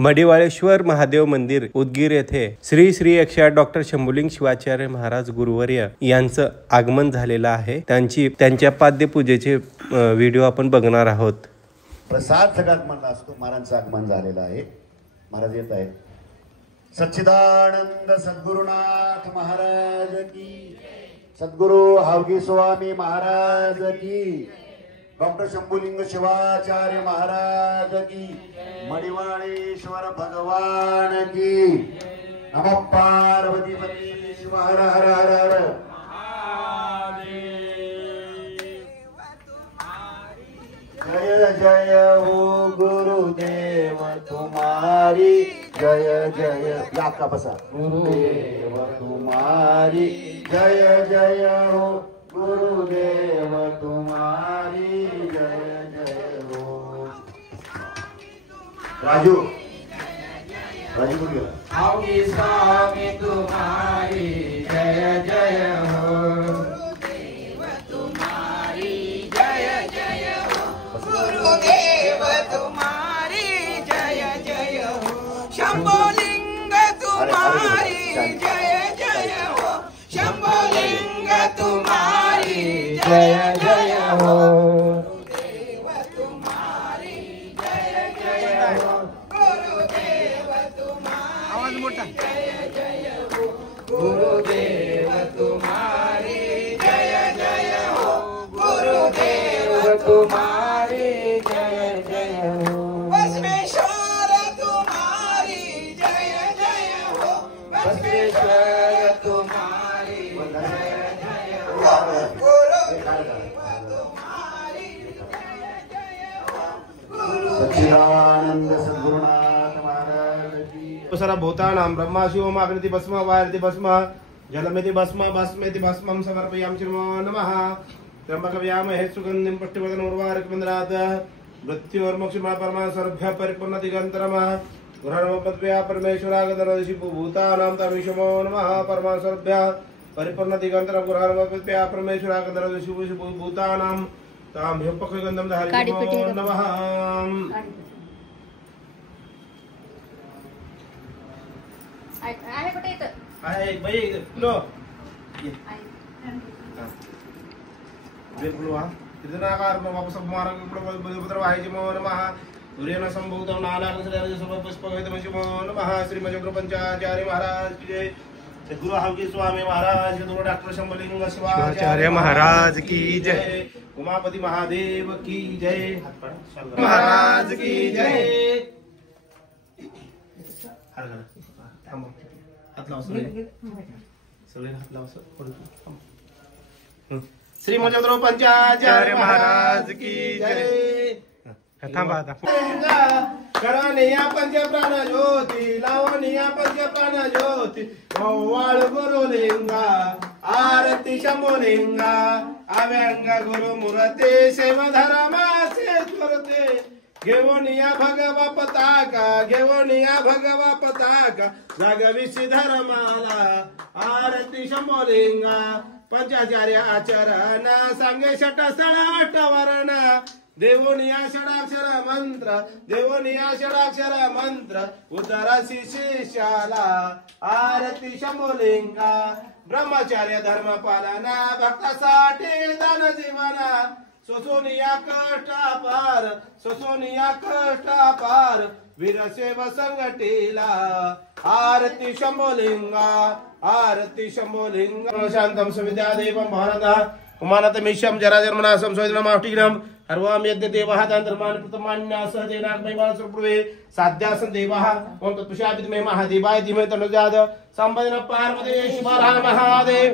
मडिवाळेश्वर महादेव मंदिर उदगीर येथे श्री श्री 108 डॉक्टर शंभुलिंग शिवाचार्य महाराज गुरुवर्य यांचं आगमन झालेलं आहे। त्यांच्या पाद्यपूजेचे व्हिडिओ आपण बघणार आहोत। प्रसाद सगळ्यात म्हणला असतो महाराजांचं आगमन झालेलं आहे। महाराज येत आहेत। सच्चिदानंद सद्गुरुनाथ महाराज की, सद्गुरु हावगी स्वामी महाराज की, डॉक्टर शंभुलिंग शिवाचार्य महाराज की, मडिवाळेश्वर भगवान की। नमः पार्वती पती शिव हर हर हर हर। जय जय हो गुरुदेव तुम्हारी, जय जय आपका बसा गुरुदेव तुम्हारी, जय जय हो गुरुदेव तुम्हारी, जय जय हो। राजू राजू हावगी स्वामी तुम्हारी, जय जय हो गुरुदेव तुम्हारी, जय जय हो गुरुदेव तुम्हारी, जय जय हो शंभुलिंग तुम्हारी, जय जय हो शंभुलिंग तुम्हारी, जय जय हो गुरुदेव तुम्हारी, जय जय हो गुरुदेव तुम्हारी, आवाज मोठा, जय जय हो गुरुदेव तुम्हारी, जय जय हो गुरुदेव तुम्हारी, जय जय हो बसवेश्वर तुम्हारी, जय जय हो बसवेश्वर तुम्हारी, जय जय हो गुरुदेव तुम्हारी, जय जय हो सच्चिदानंद सद्गुरुनाथ महाराज की। सरा भूतानां ब्रह्मा शिवम आकृति भस्म वायति भस्म जलमिति भस्म भस्मेति भस्मं समर्पयामि नमो नमः। त्र्यंबकव्यामहे सुगंधिं पुष्टिवर्धनम् उर्वारुकमिन्द्रात् मृत्योर्मोक्षमा परमासर्भ्यः परिपूर्ण दिगन्तरमः गुरुर्मपद्भ्यः परमेश्वरागतरदिशिभु भूतानां तमीशमो नमः। परमासर्भ्यः परिपूर्ण दिगन्तरं गुरुर्मपद्भ्यः परमेश्वरागतरदिशिभु भूतानां ताम्भ्युपखगन्धं धारिणो नमः। आहे कुठे इथं आहे बाई लो बेपुलवा तिरनाकार वापस मार्ग पुत्र वाहिज मो नमः। सूर्यन संभूतं नानाग्रसदय समपुष्पगत मो नमः। श्री मजगुरु पंचाचार्य महाराज की जय। सद्गुरु हावगी स्वामी महाराज, सद्गुरु डॉक्टर शंभुलिंग शिवाचार्य महाराज की जय। उमापति महादेव की जय। महाराज की जय। श्री मजगुरु पंचाचार्य महाराज की जय। थांबा करनिया पंच प्राण ज्योति, लावनिया पंच प्राण ज्योति, वाळ गुरुलिंगा आरती शंभुलिंगा, अव्यंग गुरु मूर्ती सेव धर्माचे स्मृती, घेऊनिया भगवा पताका, घेऊनिया भगवा पताका, जागविसी धर्माला आरती शंभुलिंगा, पंचाचार्य आचरण सांगे षटस्थळ वर्ण, देवोनिया षडाक्षर मंत्र, देवोनिया षडाक्षर मंत्र, उतरासी शिष्याला आरती शंभुलिंगा, ब्रह्मचार्य धर्म पालना, भक्तासाठी दान जीवना, सोसोनिया कष्टापार, सोसोनिया कष्टापार, वीरसेव संघटीला आरती शंभुलिंगा, आरती शंभुलिंगा। शांतं सविता देवं भारतः उमानतमीशं जराजन्मना संशोधनं माष्टिग्रहं हर्वाम यद्य देवः तंत्रमान प्रतमान्या सहदेनाग्मैवान सुप्रभे साध्यासन देवः ओम तत्पुरुषाय विद्महे महादेवाय धीमहि तन्नो जात संबंधन पार्वती शिव हर महादेव।